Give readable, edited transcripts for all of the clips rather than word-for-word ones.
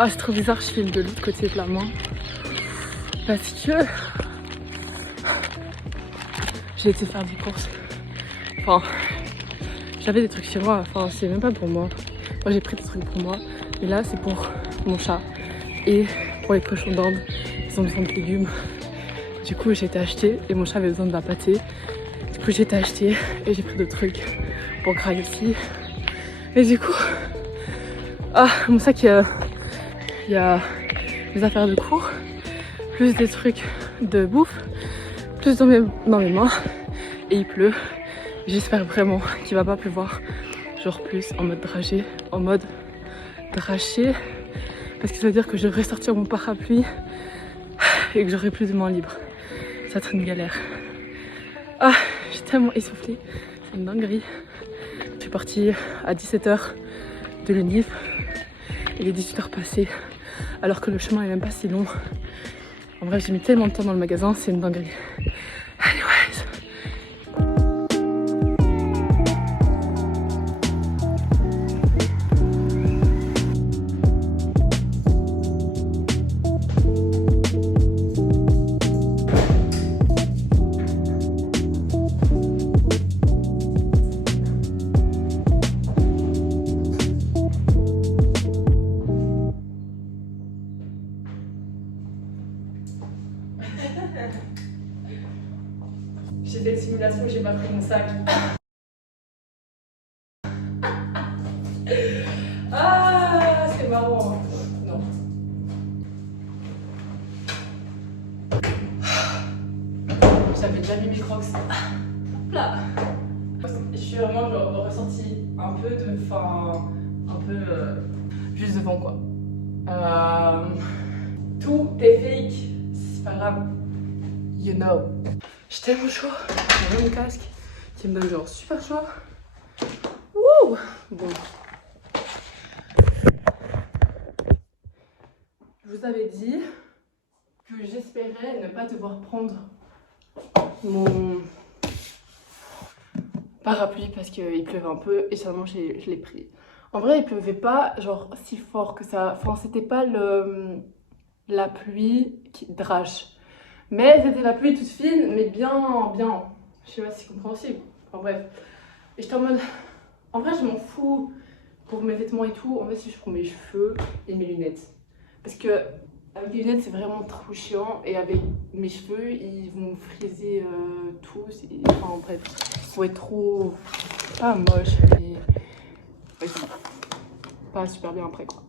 Ah, c'est trop bizarre, je filme de l'autre côté de la main. Parce que j'ai été faire des courses. Enfin, j'avais des trucs chez moi. Enfin, c'est même pas pour moi. Moi, j'ai pris des trucs pour moi. Mais là, c'est pour mon chat. Et pour les cochons d'Inde. Ils ont besoin de légumes. Du coup, j'ai été acheter. Et mon chat avait besoin de la pâtée. Du coup, j'ai été acheter. Et j'ai pris d'autres trucs pour Graille aussi. Et du coup, mon sac, il y a des affaires de cours, plus des trucs de bouffe, plus dans mes mains. Et il pleut. J'espère vraiment qu'il va pas pleuvoir. Genre plus en mode dragé, parce que ça veut dire que je devrais sortir mon parapluie et que j'aurai plus de mains libres. Ça va être une galère. Ah, je suis tellement essoufflée, c'est une dinguerie. Je suis partie à 17h de l'Univ. Il est 18h passé, alors que le chemin est même pas si long. En bref, j'ai mis tellement de temps dans le magasin, c'est une dinguerie. Anyways. J'ai fait une simulation et j'ai pas pris mon sac. Ah, c'est marrant. Non. J'avais déjà mis mes crocs. Là. Je suis vraiment genre ressortie un peu de fin. Un peu. Juste devant quoi. Tout est fake. C'est pas grave. You know. J'ai tellement chaud. J'ai mon casque qui me donne genre super chaud. Wouh! Bon. Je vous avais dit que j'espérais ne pas devoir prendre mon parapluie parce qu'il pleuvait un peu et seulement je l'ai pris. En vrai, il pleuvait pas genre si fort que ça. Enfin, c'était pas la pluie qui drache. Mais c'était la pluie toute fine, mais bien. Je sais pas si c'est compréhensible. Enfin bref. Et j'étais en mode. En vrai, je m'en fous pour mes vêtements et tout. En fait, si je prends mes cheveux et mes lunettes. Parce que avec les lunettes, c'est vraiment trop chiant. Et avec mes cheveux, ils vont friser tous. Enfin bref, faut être trop. Pas moche, mais. Vas-y. Pas super bien après quoi.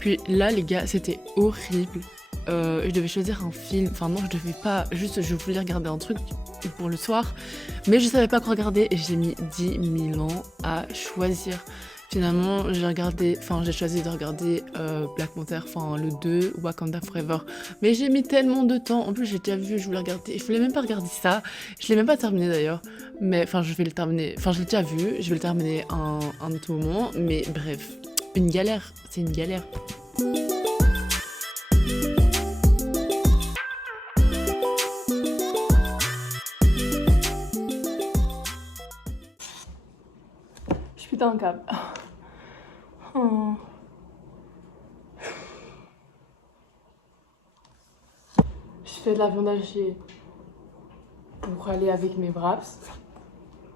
Puis là les gars, c'était horrible. Je devais choisir un film, enfin non je devais pas, juste je voulais regarder un truc pour le soir, mais je savais pas quoi regarder et j'ai mis 10 000 ans à choisir. Finalement j'ai choisi de regarder Black Panther, enfin le 2, Wakanda Forever, mais j'ai mis tellement de temps, en plus j'ai déjà vu, je voulais regarder, je voulais même pas regarder ça, je l'ai même pas terminé d'ailleurs, mais enfin je vais le terminer, enfin je l'ai déjà vu, je vais le terminer un autre moment, mais bref, une galère, c'est une galère. Un câble. Oh. Je fais de la viande hachée pour aller avec mes wraps.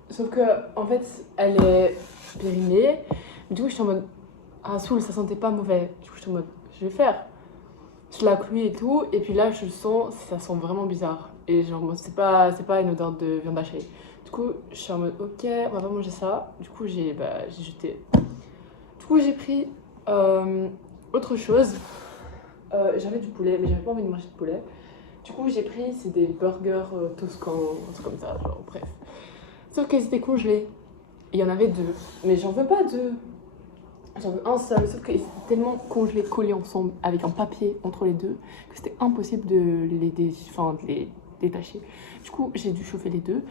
Sauf que en fait elle est périmée. Du coup je suis en mode soul, ça sentait pas mauvais. Du coup je suis en mode je vais faire. Je la cuis et tout et puis là je sens, ça sent vraiment bizarre. Et genre c'est pas une odeur de viande hachée. Du coup, je suis en mode ok, on va pas manger ça. Du coup, j'ai jeté. Du coup, j'ai pris autre chose. J'avais du poulet, mais j'avais pas envie de manger de poulet. Du coup, j'ai pris, c'est des burgers toscans, un truc comme ça, genre bref. Sauf qu'ils étaient congelés. Il y en avait deux, mais j'en veux pas deux. J'en veux un seul, sauf qu'ils étaient tellement congelés, collés ensemble, avec un papier entre les deux, que c'était impossible de les détaché. Du coup, j'ai dû chauffer les deux,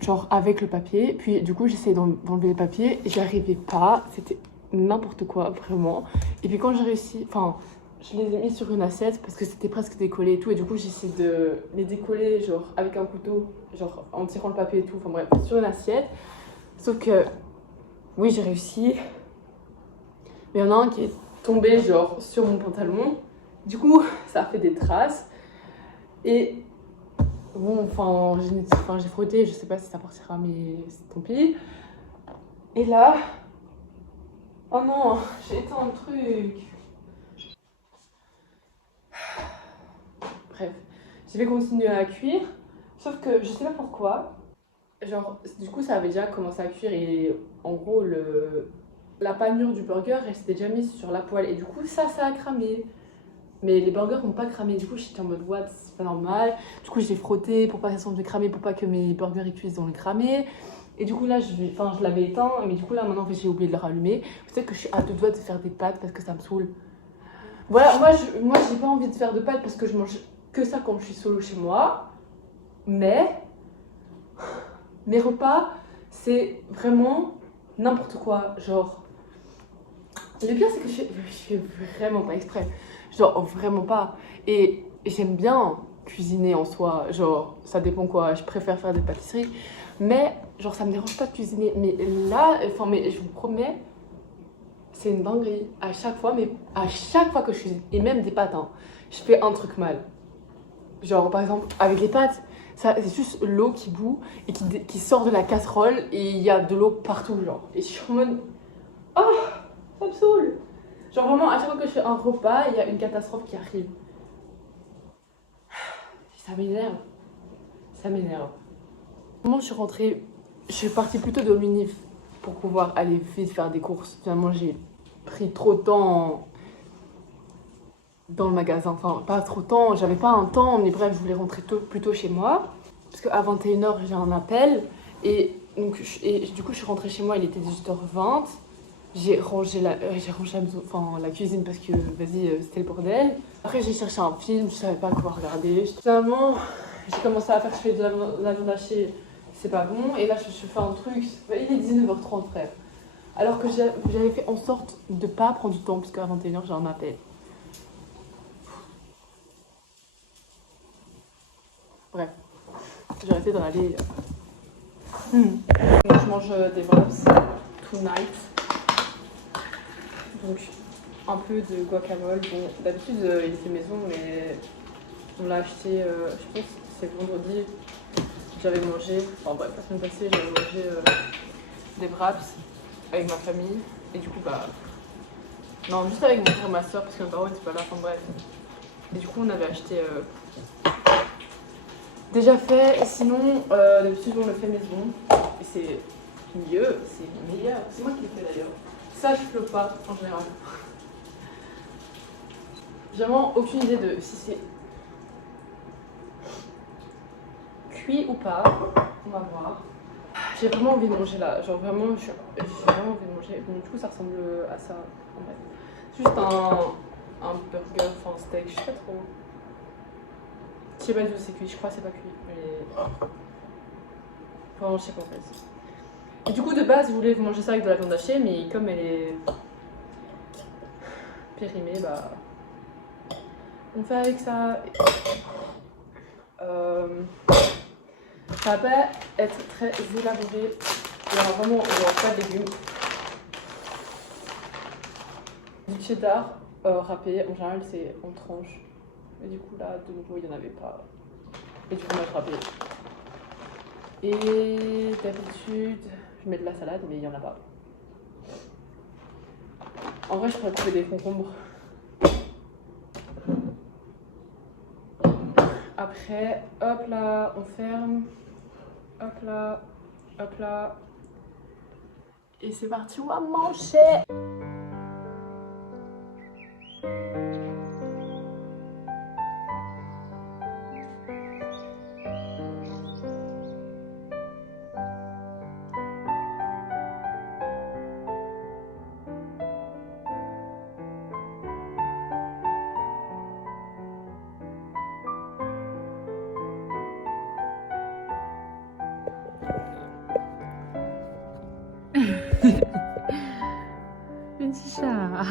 genre avec le papier. Puis du coup, j'essayais d'enlever le papier et j'arrivais pas. C'était n'importe quoi, vraiment. Et puis quand j'ai réussi, enfin, je les ai mis sur une assiette parce que c'était presque décollé et tout. Et du coup, j'ai essayé de les décoller, genre avec un couteau, genre en tirant le papier et tout. Enfin bref, sur une assiette. Sauf que, oui, j'ai réussi. Mais il y en a un qui est tombé, genre, sur mon pantalon. Du coup, ça a fait des traces. Et bon, j'ai frotté, je sais pas si ça partira, mais tant pis. Et là, oh non, j'ai éteint le truc. Bref, je vais continuer à cuire, sauf que je sais pas pourquoi. Genre, du coup, ça avait déjà commencé à cuire et en gros, la panure du burger, elle s'était déjà mise sur la poêle. Et du coup, ça a cramé. Mais les burgers n'ont pas cramé. Du coup, j'étais en mode, what, c'est pas normal. Du coup, j'ai frotté pour pas qu'elles semblent cramer, pour pas que mes burgers ils cuisent dans le cramé. Et du coup, là, je l'avais éteint. Mais du coup, là, maintenant, j'ai oublié de le rallumer. Peut-être que je suis à deux doigts de faire des pâtes parce que ça me saoule. Voilà, moi j'ai pas envie de faire de pâtes parce que je mange que ça quand je suis solo chez moi. Mais mes repas, c'est vraiment n'importe quoi. Genre, le pire, c'est que je fais vraiment pas exprès. Genre, vraiment pas. Et j'aime bien cuisiner en soi. Genre, ça dépend quoi. Je préfère faire des pâtisseries. Mais, genre, ça me dérange pas de cuisiner. Mais là, enfin, mais je vous promets, c'est une dinguerie. À chaque fois, mais à chaque fois que je cuisine, et même des pâtes, hein, je fais un truc mal. Genre, par exemple, avec les pâtes, c'est juste l'eau qui bout et qui sort de la casserole et il y a de l'eau partout, genre. Et je suis en mode, oh, ça me saoule. Genre, vraiment, à chaque fois que je fais un repas, il y a une catastrophe qui arrive. Ça m'énerve. Ça m'énerve. Comment je suis rentrée, je suis partie plutôt de l'unif pour pouvoir aller vite faire des courses. Finalement, j'ai pris trop de temps dans le magasin. Enfin, pas trop de temps, j'avais pas un temps, mais bref, je voulais rentrer plutôt chez moi. Parce qu'à 21h, j'ai un appel. Et, donc, du coup, je suis rentrée chez moi, il était 18h20. J'ai rangé la maison, enfin, la cuisine parce que, vas-y, c'était le bordel. Après, j'ai cherché un film, je savais pas quoi regarder. Finalement, j'ai commencé à faire, je fais de la viande hachée, c'est pas bon. Et là, je fais un truc, il est 19h30, frère. Alors que j'avais fait en sorte de pas prendre du temps, parce qu'à 21h, j'ai un appel. Bref, j'ai arrêté de râler. Donc, je mange des wraps tonight. Donc, un peu de guacamole. Bon, d'habitude, il était maison, mais on l'a acheté, je pense que c'est vendredi. J'avais mangé, enfin bref, la semaine passée, j'avais mangé des wraps avec ma famille. Et du coup, bah. Non, juste avec mon frère et ma soeur, parce que mes parents n'étaient pas là, enfin bref. Et du coup, on avait acheté déjà fait. Et sinon, d'habitude, on le fait maison. Et c'est mieux, c'est meilleur. C'est moi qui le fais d'ailleurs. Ça, je flotte pas en général. J'ai vraiment aucune idée de si c'est cuit ou pas. On va voir. J'ai vraiment envie de manger là. Genre vraiment, j'ai vraiment envie de manger. Bon, du coup, ça ressemble à ça. En fait. C'est juste un burger, enfin un steak, je sais pas trop. Je sais pas d'où c'est cuit, je crois que c'est pas cuit. Mais. Enfin, je sais pas en fait. Et du coup, de base, je voulais manger ça avec de la viande hachée, mais comme elle est périmée, bah. On fait avec ça. Ça va pas être très élaboré. Il y aura vraiment pas de légumes. Du cheddar râpé, en général c'est en tranches. Et du coup là, de nouveau, il n'y en avait pas. Et du coup, moi je râpé. Et d'habitude, je mets de la salade, mais il n'y en a pas. En vrai, je pourrais couper des concombres. Après, hop là, on ferme. Hop là, hop là. Et c'est parti, on va manger. ça.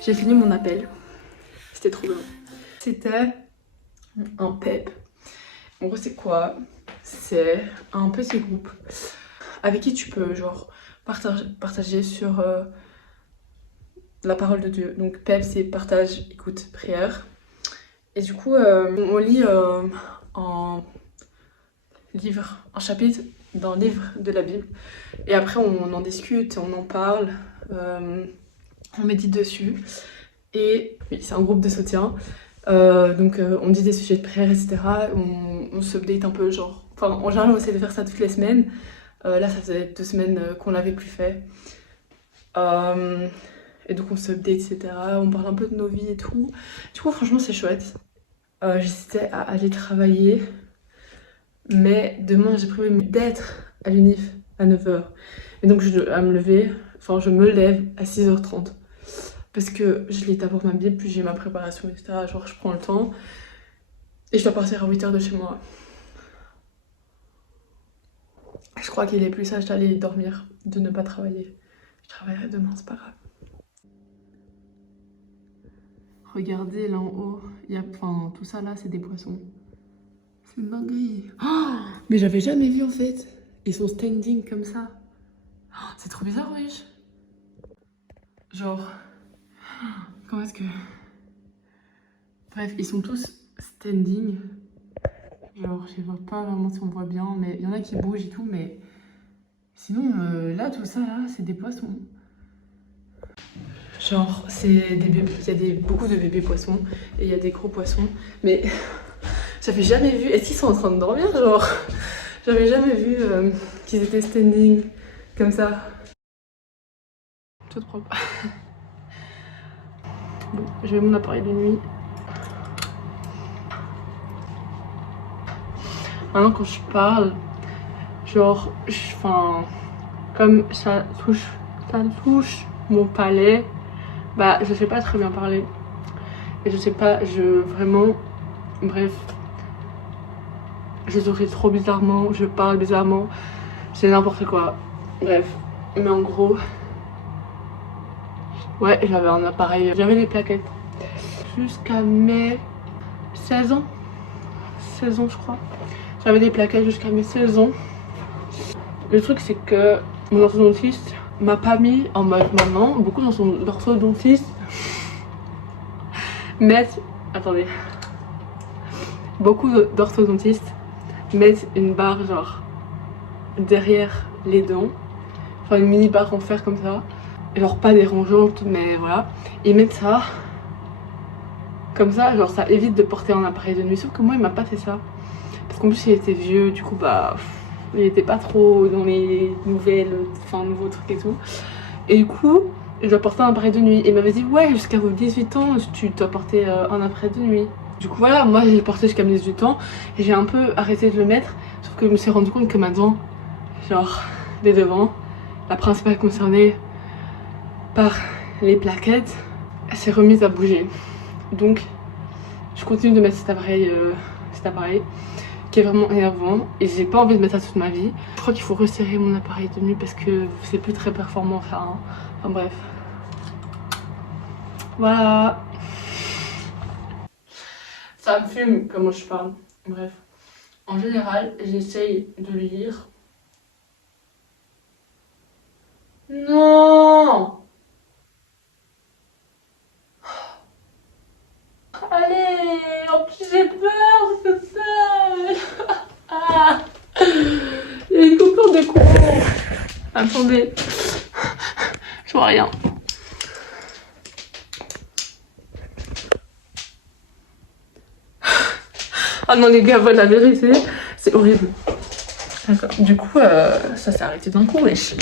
J'ai fini mon appel, c'était trop bien. C'était un PEP. En gros c'est quoi? C'est un petit groupe avec qui tu peux genre partager sur la parole de Dieu. Donc PEP c'est partage, écoute, prière. Et du coup on lit un livre, un chapitre d'un livre de la Bible. Et après on en discute, on en parle. On médite dessus et oui, c'est un groupe de soutien, donc on dit des sujets de prière, etc. On se update un peu, genre, enfin en général on essaie de faire ça toutes les semaines. Là ça faisait 2 semaines qu'on l'avait plus fait, et donc on se update, etc. On parle un peu de nos vies et tout. Du coup franchement c'est chouette. J'hésitais à aller travailler, mais demain j'ai prévu d'être à l'UNIF à 9h, et donc je me lève à 6h30 parce que je lis d'abord ma Bible, puis j'ai ma préparation, etc. Genre je prends le temps et je dois partir à 8h de chez moi. Je crois qu'il est plus sage d'aller dormir, de ne pas travailler. Je travaillerai demain, c'est pas grave. Regardez là en haut, tout ça là c'est des poissons. C'est une dinguerie. Oh, mais j'avais jamais vu en fait. Ils sont standing comme ça. Oh, c'est trop bizarre, wesh. Genre, comment est-ce que... Bref, ils sont tous standing. Genre, je sais pas vraiment si on voit bien, mais il y en a qui bougent et tout, mais... Sinon, là, tout ça, là, c'est des poissons. Genre, c'est des bébés... Il y a beaucoup de bébés poissons, et il y a des gros poissons, mais... J'avais jamais vu... Est-ce qu'ils sont en train de dormir, genre? J'avais jamais vu qu'ils étaient standing, comme ça. Tout propre. Bon, je vais mon appareil de nuit. Maintenant quand je parle, genre, comme ça touche mon palais, bah je sais pas très bien parler. Et je sais pas, bref, je souris trop bizarrement, je parle bizarrement, c'est n'importe quoi. Bref, mais en gros... Ouais, j'avais un appareil, j'avais les plaquettes jusqu'à mes 16 ans. 16 ans je crois. J'avais des plaquettes jusqu'à mes 16 ans. Le truc c'est que mon orthodontiste m'a pas mis en mode maintenant. Beaucoup dans son orthodontiste mettent... Attendez. Beaucoup d'orthodontistes mettent une barre genre derrière les dents. Enfin une mini barre en fer comme ça. Genre pas dérangeante mais voilà. Ils mettent ça comme ça, genre ça évite de porter un appareil de nuit. Sauf que moi il m'a pas fait ça. Parce qu'en plus il était vieux, du coup bah il était pas trop dans les nouveaux trucs et tout. Et du coup je dois porter un appareil de nuit. Et il m'avait dit ouais jusqu'à vos 18 ans tu dois porter un appareil de nuit. Du coup voilà, moi j'ai porté jusqu'à mes 18 ans et j'ai un peu arrêté de le mettre, sauf que je me suis rendu compte que maintenant, genre dès devant, la principale concernée par les plaquettes, elle s'est remise à bouger. Donc je continue de mettre cet appareil qui est vraiment énervant et j'ai pas envie de mettre ça toute ma vie. Je crois qu'il faut resserrer mon appareil de nuit parce que c'est plus très performant ça, hein. Enfin bref. Voilà. Ça me fume comment je parle. Bref. En général, j'essaye de lire. Non! Allez! En plus j'ai peur, je suis seule! Ah! Il y a une coupure de courant. Attendez. Je vois rien. Ah non les gars, voilà la vérité, c'est horrible. D'accord. Du coup, ça s'est arrêté d'un coup, wesh.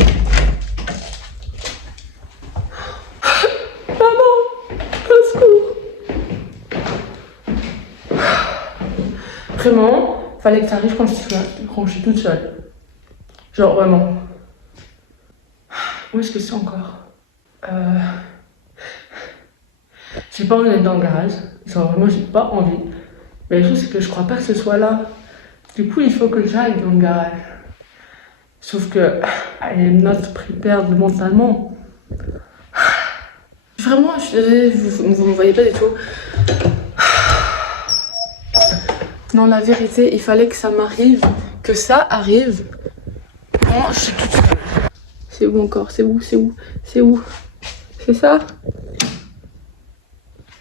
Maman, au secours. Vraiment, fallait que ça arrive quand je suis toute seule. Genre vraiment. Où est-ce que c'est encore? J'ai pas envie d'être dans le garage. Genre vraiment, j'ai pas envie. Mais le truc, c'est que je crois pas que ce soit là. Du coup, il faut que j'aille dans le garage. Sauf que les notes perdent mentalement. Vraiment, je suis désolée, vous me voyez pas du tout. Non, la vérité, il fallait que ça m'arrive, que ça arrive. Quand je suis toute seule. C'est où encore? C'est où? C'est où? C'est où? C'est ça?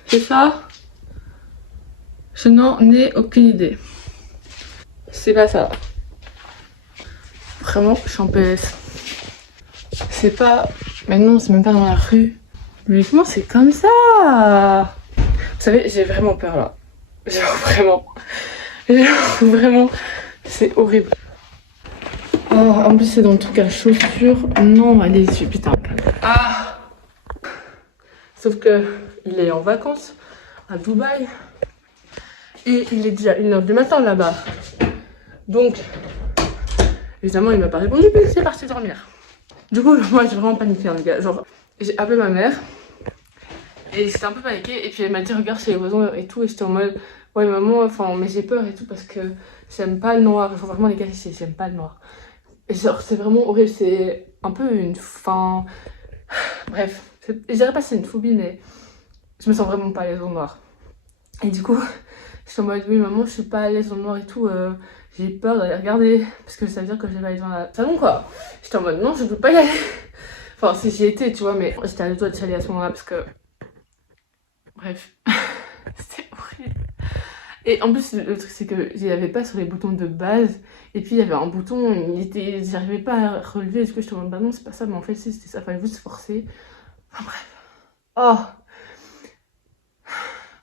C'est ça? Je n'en ai aucune idée. C'est pas ça. Vraiment, je suis en PS. C'est pas... Mais non, c'est même pas dans la rue. Logiquement, c'est comme ça. Vous savez, j'ai vraiment peur là. Genre vraiment. Genre vraiment. C'est horrible. Oh, en plus, c'est dans le truc à chaussures. Non, allez, putain. Ah. Sauf que il est en vacances à Dubaï. Et il est déjà 1h du matin là-bas. Donc, évidemment, il m'a pas répondu, mais c'est parti dormir. Du coup, moi, j'ai vraiment paniqué, hein, les gars. Genre, j'ai appelé ma mère. Et j'étais un peu paniquée. Et puis, elle m'a dit, regarde chez les voisins et tout. Et j'étais en mode, ouais, maman, enfin, mais j'ai peur et tout parce que j'aime pas le noir. Genre, vraiment, les gars, j'aime pas le noir. Et genre, c'est vraiment horrible. C'est un peu une fin. Bref, je dirais pas que c'est une phobie, mais je me sens vraiment pas à l'aise au noir. Et du coup, j'étais en mode, oui, maman, je suis pas à l'aise dans le noir et tout. J'ai peur d'aller regarder parce que ça veut dire que je vais pas aller dans la salon, quoi. J'étais en mode, non, je peux pas y aller. Enfin, si j'y étais, tu vois, mais j'étais à deux doigts de chialer à ce moment-là parce que. Bref, c'était horrible. Et en plus, le truc, c'est que j'y avais pas sur les boutons de base. Et puis, il y avait un bouton, j'arrivais pas à relever. Du coup, j'étais en mode, bah non, c'est pas ça, mais en fait, si, c'était ça, fallait juste se forcer. Enfin, bref. Oh!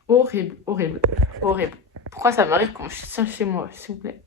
Horrible, horrible, horrible. Pourquoi ça m'arrive quand je suis seule chez moi, s'il vous plaît?